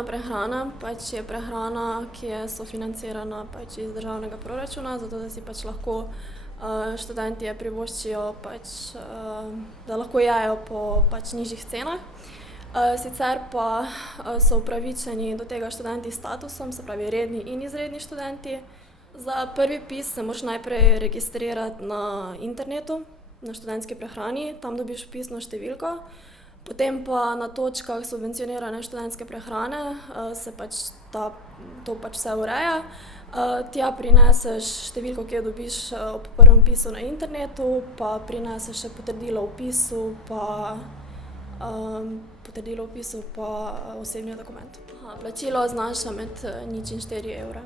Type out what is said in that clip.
subvencionirana prehrana, pač je prehrana, ki je sofinancirana pač iz državnega proračuna, zato da si pač lahko študentje privoščijo pač, da lahko jejo po pač nižjih cenah. Sicer pa so upravičeni do tega študenti s statusom, se pravi redni in izredni študenti. Za prvi vpis se moraš najprej registrirati na internetu, na Študentski prehrani, tam dobiš vpisno številko. Potem pa na točkah subvencionirane študentske prehrane se pač to pač vse ureja. Tja prineseš številko, ki jo dobiš ob prvem vpisu na internetu, pa prineseš še potrdilo o vpisu pa osebni dokument. Plačilo znaša med 0 in 4 evre.